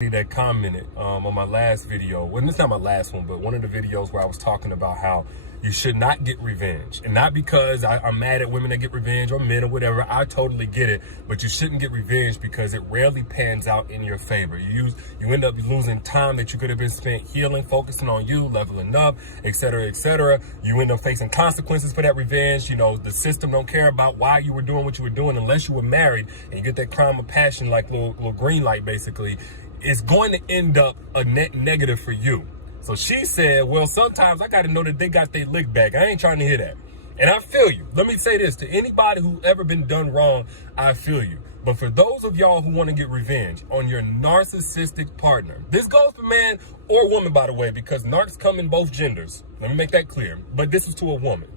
That commented on my last video. Well, it's not my last one, but one of the videos where I was talking about how you should not get revenge. And not because I'm mad at women that get revenge or men or whatever. I totally get it. But you shouldn't get revenge because it rarely pans out in your favor. You end up losing time that you could have been spent healing, focusing on you, leveling up, etc., etc. You end up facing consequences for that revenge. You know, the system don't care about why you were doing what you were doing unless you were married and you get that crime of passion like little green light basically. It's going to end up a net negative for you. So she said, well, sometimes I got to know that they got their lick back. I ain't trying to hear that. And I feel you. Let me say this to anybody who ever been done wrong. I feel you. But for those of y'all who want to get revenge on your narcissistic partner, this goes for man or woman, by the way, because narcs come in both genders. Let me make that clear. But this is to a woman.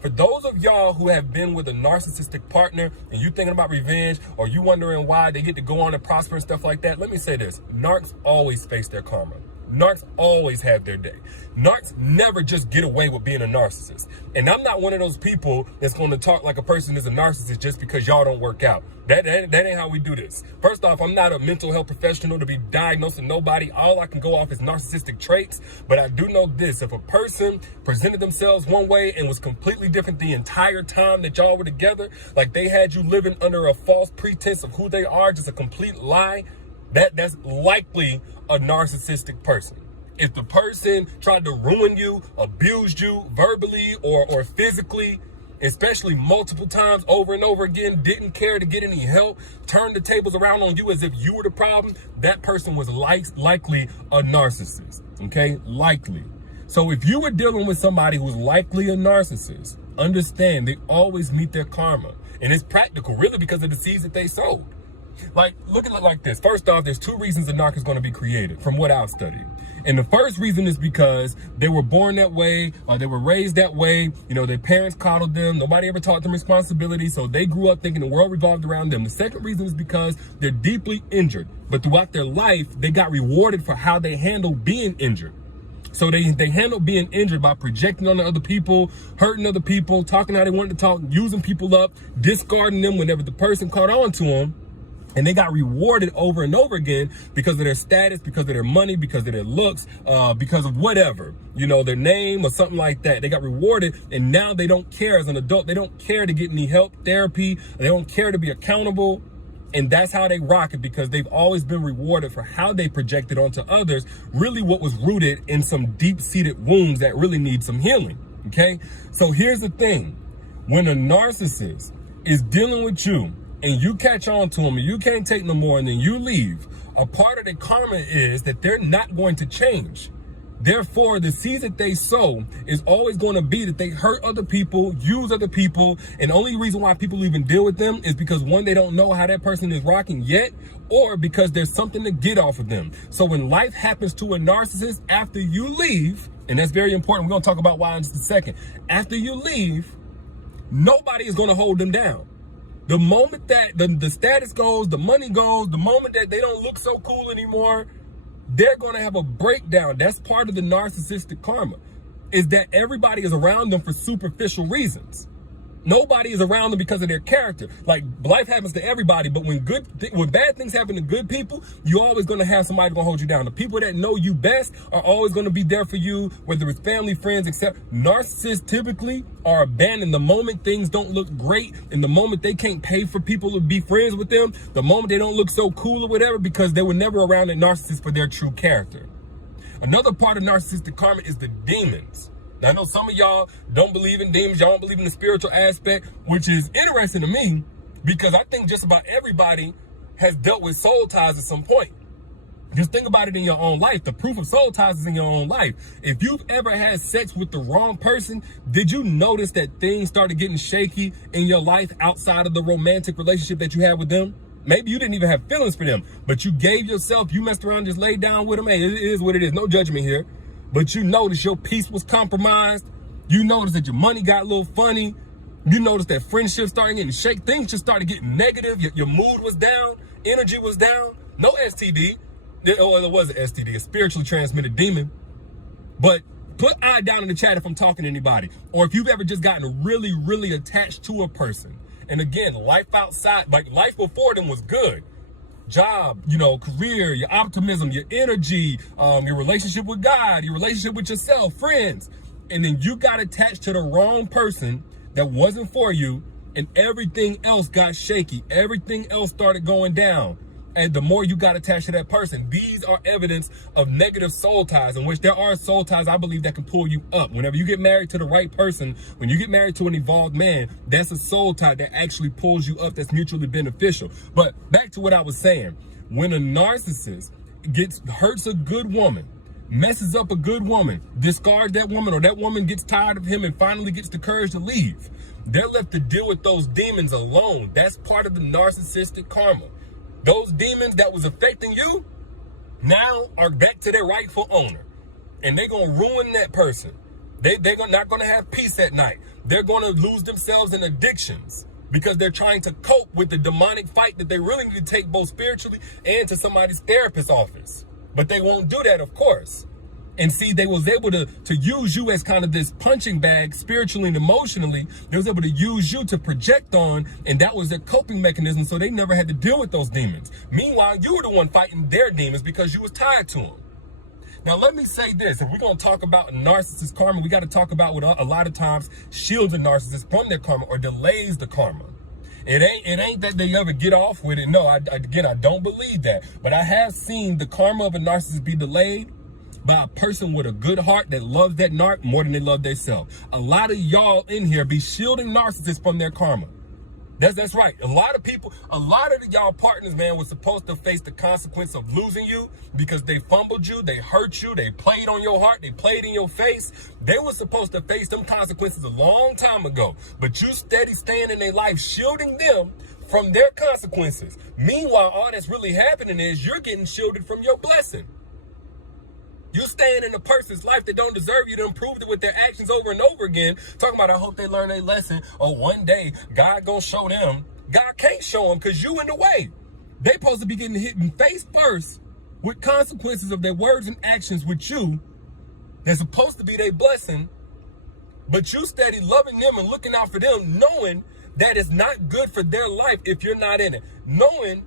For those of y'all who have been with a narcissistic partner and you thinking about revenge or you wondering why they get to go on and prosper and stuff like that, let me say this. Narcs always face their karma. Narcs always have their day. Narcs never just get away with being a narcissist. And I'm not one of those people that's going to talk like a person is a narcissist just because y'all don't work out. That ain't how we do this. First off, I'm not a mental health professional to be diagnosing nobody. All I can go off is narcissistic traits. But I do know this. If a person presented themselves one way and was completely different the entire time that y'all were together, like they had you living under a false pretense of who they are, just a complete lie, that's likely a narcissistic person. If the person tried to ruin you, abused you verbally or physically, especially multiple times over and over again, didn't care to get any help, turned the tables around on you as if you were the problem, that person was likely a narcissist, okay? Likely. So if you were dealing with somebody who's likely a narcissist, understand they always meet their karma. And it's practical, really, because of the seeds that they sowed. Like, look at it like this. First off, there's two reasons a narc is going to be created, from what I've studied. And the first reason is because they were born that way, or they were raised that way. You know, their parents coddled them. Nobody ever taught them responsibility. So they grew up thinking the world revolved around them. The second reason is because they're deeply injured. But throughout their life, they got rewarded for how they handled being injured. So they handled being injured by projecting on other people, hurting other people, talking how they wanted to talk, using people up, discarding them whenever the person caught on to them. And they got rewarded over and over again because of their status, because of their money, because of their looks, because of whatever, you know, their name or something like that. They got rewarded, and now they don't care as an adult. They don't care to get any help, therapy. They don't care to be accountable. And that's how they rock it, because they've always been rewarded for how they projected onto others, really what was rooted in some deep-seated wounds that really need some healing, okay? So here's the thing. When a narcissist is dealing with you, and you catch on to them and you can't take no more and then you leave, a part of the karma is that they're not going to change. Therefore, the seeds that they sow is always going to be that they hurt other people, use other people, and the only reason why people even deal with them is because, one, they don't know how that person is rocking yet, or because there's something to get off of them. So when life happens to a narcissist after you leave, and that's very important, we're going to talk about why in just a second, after you leave, nobody is going to hold them down. The moment that the status goes, the money goes, the moment that they don't look so cool anymore, they're going to have a breakdown. That's part of the narcissistic karma, is that everybody is around them for superficial reasons. Nobody is around them because of their character. Like, life happens to everybody, but when bad things happen to good people, you're always going to have somebody going to hold you down. The people that know you best are always going to be there for you, whether it's family, friends, except narcissists typically are abandoned the moment things don't look great, and the moment they can't pay for people to be friends with them, the moment they don't look so cool or whatever, because they were never around a narcissist for their true character. Another part of narcissistic karma is the demons. Now, I know some of y'all don't believe in demons. Y'all don't believe in the spiritual aspect, which is interesting to me because I think just about everybody has dealt with soul ties at some point. Just think about it in your own life. The proof of soul ties is in your own life. If you've ever had sex with the wrong person, did you notice that things started getting shaky in your life outside of the romantic relationship that you had with them? Maybe you didn't even have feelings for them, but you gave yourself, you messed around, just laid down with them. Hey, it is what it is. No judgment here. But you notice your peace was compromised. You notice that your money got a little funny. You notice that friendships started getting shaky. Things just started getting negative. Your mood was down. Energy was down. No STD. Oh, it was an STD, a spiritually transmitted demon. But put I down in the chat if I'm talking to anybody. Or if you've ever just gotten really, really attached to a person. And again, life outside, like life before them was good. job, career, your optimism, your energy, your relationship with God, your relationship with yourself, friends. And then you got attached to the wrong person that wasn't for you, and everything else got shaky. Everything else started going down. And the more you got attached to that person, these are evidence of negative soul ties, in which there are soul ties, I believe, that can pull you up. Whenever you get married to the right person, when you get married to an evolved man, that's a soul tie that actually pulls you up, that's mutually beneficial. But back to what I was saying, when a narcissist hurts a good woman, messes up a good woman, discards that woman, or that woman gets tired of him and finally gets the courage to leave, they're left to deal with those demons alone. That's part of the narcissistic karma. Those demons that was affecting you now are back to their rightful owner. And they're going to ruin that person. They're not going to have peace at night. They're going to lose themselves in addictions because they're trying to cope with the demonic fight that they really need to take both spiritually and to somebody's therapist's office. But they won't do that, of course. And see, they was able to use you as kind of this punching bag spiritually and emotionally. They was able to use you to project on, and that was their coping mechanism, so they never had to deal with those demons. Meanwhile, you were the one fighting their demons because you was tied to them. Now, let me say this. If we're going to talk about narcissist karma, we got to talk about what a lot of times shields a narcissist from their karma or delays the karma. It ain't that they ever get off with it. No, I don't believe that. But I have seen the karma of a narcissist be delayed by a person with a good heart that loves that narc more than they love themselves. A lot of y'all in here be shielding narcissists from their karma. That's right. A lot of y'all partners, man, was supposed to face the consequence of losing you because they fumbled you, they hurt you, they played on your heart, they played in your face. They were supposed to face them consequences a long time ago, but you steady staying in their life, shielding them from their consequences. Meanwhile, all that's really happening is you're getting shielded from your blessing. You staying in a person's life that don't deserve you to improve it with their actions over and over again. Talking about, I hope they learn their lesson. Or one day, God gonna show them. God can't show them because you in the way. They supposed to be getting hit in face first with consequences of their words and actions with you. They're supposed to be their blessing. But you steady loving them and looking out for them, knowing that it's not good for their life if you're not in it. Knowing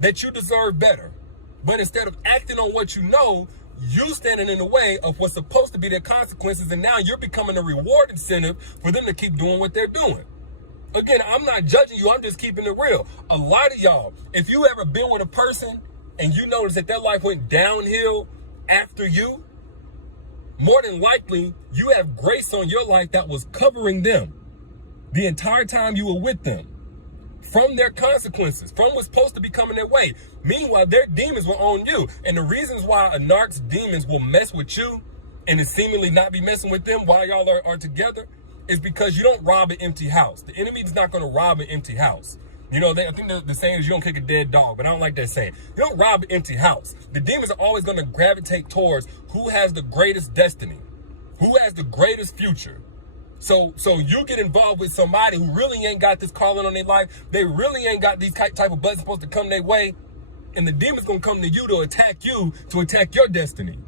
that you deserve better. But instead of acting on what you know, you standing in the way of what's supposed to be their consequences, and now you're becoming a reward incentive for them to keep doing what they're doing. Again, I'm not judging you, I'm just keeping it real. A lot of y'all, if you ever been with a person and you notice that their life went downhill after you, more than likely, you have grace on your life that was covering them the entire time you were with them from their consequences, from what's supposed to be coming their way. Meanwhile, their demons were on you. And the reasons why a narc's demons will mess with you and seemingly not be messing with them while y'all are together is because you don't rob an empty house. The enemy is not going to rob an empty house. I think the saying is you don't kick a dead dog, but I don't like that saying. You don't rob an empty house. The demons are always going to gravitate towards who has the greatest destiny, who has the greatest future. So you get involved with somebody who really ain't got this calling on their life. They really ain't got these type of blessings supposed to come their way. And the demon's going to come to you, to attack your destiny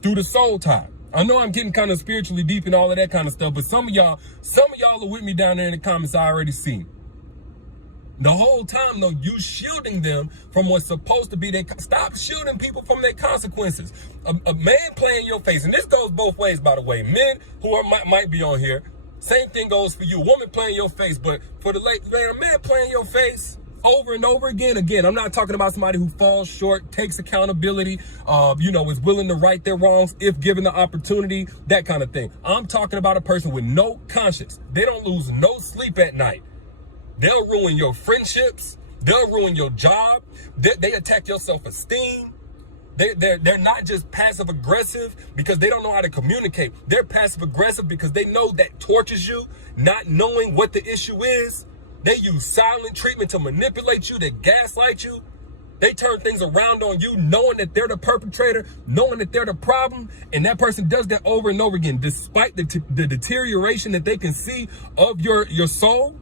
through the soul tie. I know I'm getting kind of spiritually deep and all of that kind of stuff, but some of y'all are with me down there in the comments. I already see. The whole time, though, you shielding them from what's supposed to be stop shielding people from their consequences. A man playing your face, and this goes both ways, by the way. Men who might be on here, same thing goes for you. Woman playing your face, but for the a man playing your face over and over again. Again, I'm not talking about somebody who falls short, takes accountability, is willing to right their wrongs if given the opportunity, that kind of thing. I'm talking about a person with no conscience. They don't lose no sleep at night. They'll ruin your friendships. They'll ruin your job. They attack your self-esteem. They're not just passive aggressive because they don't know how to communicate. They're passive aggressive because they know that tortures you, not knowing what the issue is. They use silent treatment to manipulate you, to gaslight you. They turn things around on you, knowing that they're the perpetrator, knowing that they're the problem. And that person does that over and over again, despite the deterioration that they can see of your soul.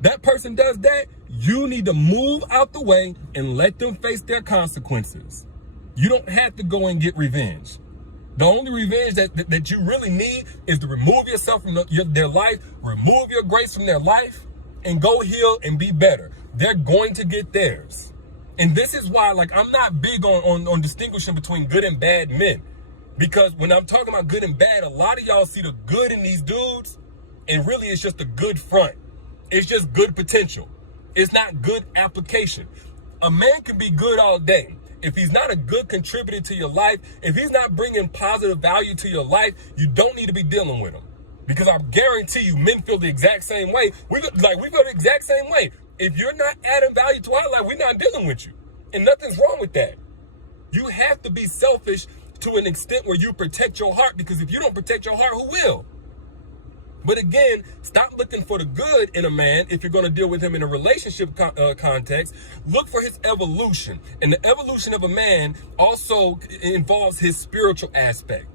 That person does that. You need to move out the way and let them face their consequences. You don't have to go and get revenge. The only revenge that you really need is to remove yourself from their life, remove your grace from their life, and go heal and be better. They're going to get theirs. And this is why, like, I'm not big on distinguishing between good and bad men. Because when I'm talking about good and bad, a lot of y'all see the good in these dudes, and really it's just a good front. It's just good potential. It's not good application. A man can be good all day. If he's not a good contributor to your life, if he's not bringing positive value to your life, you don't need to be dealing with him. Because I guarantee you, men feel the exact same way. We feel the exact same way. If you're not adding value to our life, we're not dealing with you. And nothing's wrong with that. You have to be selfish to an extent where you protect your heart, because if you don't protect your heart, who will? But again, stop looking for the good in a man if you're going to deal with him in a relationship context. Look for his evolution. And the evolution of a man also involves his spiritual aspect.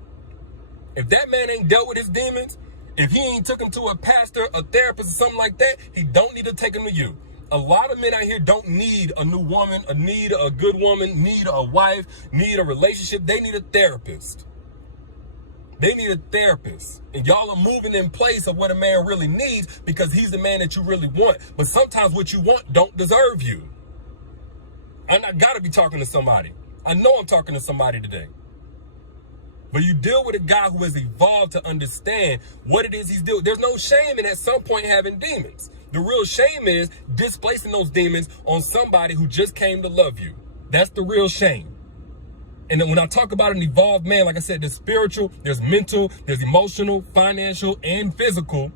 If that man ain't dealt with his demons, if he ain't took him to a pastor, a therapist, or something like that, he don't need to take him to you. A lot of men out here don't need a new woman, need a good woman, need a wife, need a relationship. They need a therapist. They need a therapist. And y'all are moving in place of what a man really needs because he's the man that you really want. But sometimes what you want don't deserve you. And I gotta be talking to somebody. I know I'm talking to somebody today. But you deal with a guy who has evolved to understand what it is he's doing. There's no shame in at some point having demons. The real shame is displacing those demons on somebody who just came to love you. That's the real shame. And then when I talk about an evolved man, like I said, there's spiritual, there's mental, there's emotional, financial, and physical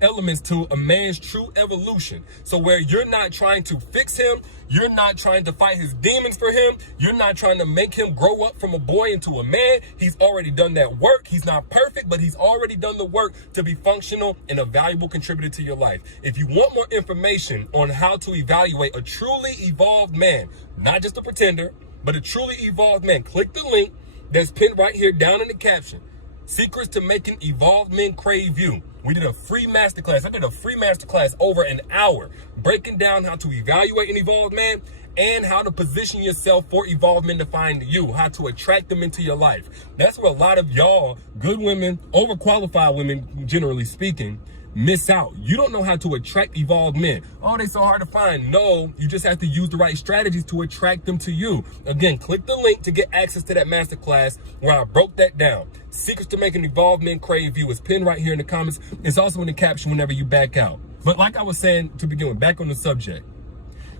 elements to a man's true evolution. So where you're not trying to fix him, you're not trying to fight his demons for him, you're not trying to make him grow up from a boy into a man. He's already done that work. He's not perfect, but he's already done the work to be functional and a valuable contributor to your life. If you want more information on how to evaluate a truly evolved man, not just a pretender, but a truly evolved man, click the link that's pinned right here down in the caption. Secrets to Making Evolved Men Crave You. We did a free masterclass. I did a free masterclass over an hour, breaking down how to evaluate an evolved man and how to position yourself for evolved men to find you, how to attract them into your life. That's where a lot of y'all, good women, overqualified women, generally speaking, miss out. You don't know how to attract evolved men. Oh, they're so hard to find. No, you just have to use the right strategies to attract them to you. Again, click the link to get access to that masterclass where I broke that down. Secrets to Making Evolved Men Crave You is pinned right here in the comments. It's also in the caption whenever you back out. But like I was saying to begin with, back on the subject,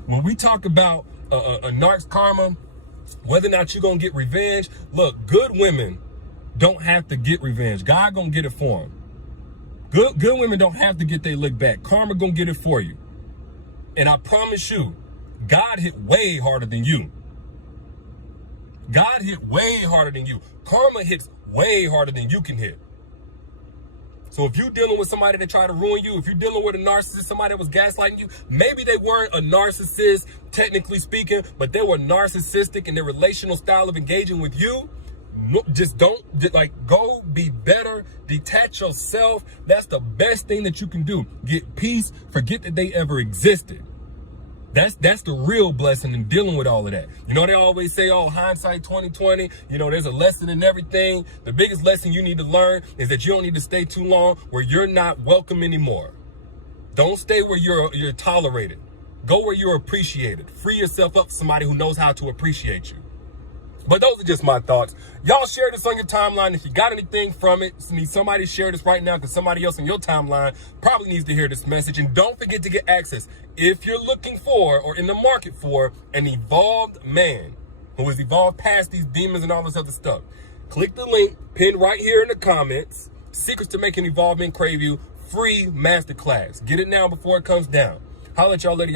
when we talk about a narc's karma, whether or not you're going to get revenge, look, good women don't have to get revenge. God going to get it for them. Good women don't have to get their lick back. Karma gonna get it for you. And I promise you, God hit way harder than you. God hit way harder than you. Karma hits way harder than you can hit. So if you're dealing with somebody that tried to ruin you, if you're dealing with a narcissist, somebody that was gaslighting you, maybe they weren't a narcissist, technically speaking, but they were narcissistic in their relational style of engaging with you. Go be better, detach yourself. That's the best thing that you can do. Get peace, forget that they ever existed. That's the real blessing in dealing with all of that. You know, they always say, oh, hindsight 2020, you know, there's a lesson in everything. The biggest lesson you need to learn is that you don't need to stay too long where you're not welcome anymore. Don't stay where you're tolerated. Go where you're appreciated. Free yourself up to somebody who knows how to appreciate you. But those are just my thoughts. Y'all share this on your timeline. If you got anything from it, need somebody to share this right now because somebody else on your timeline probably needs to hear this message. And don't forget to get access. If you're looking for or in the market for an evolved man who has evolved past these demons and all this other stuff, click the link pinned right here in the comments. Secrets to Making Evolved Men Crave You. Free masterclass. Get it now before it comes down. Holla at y'all later.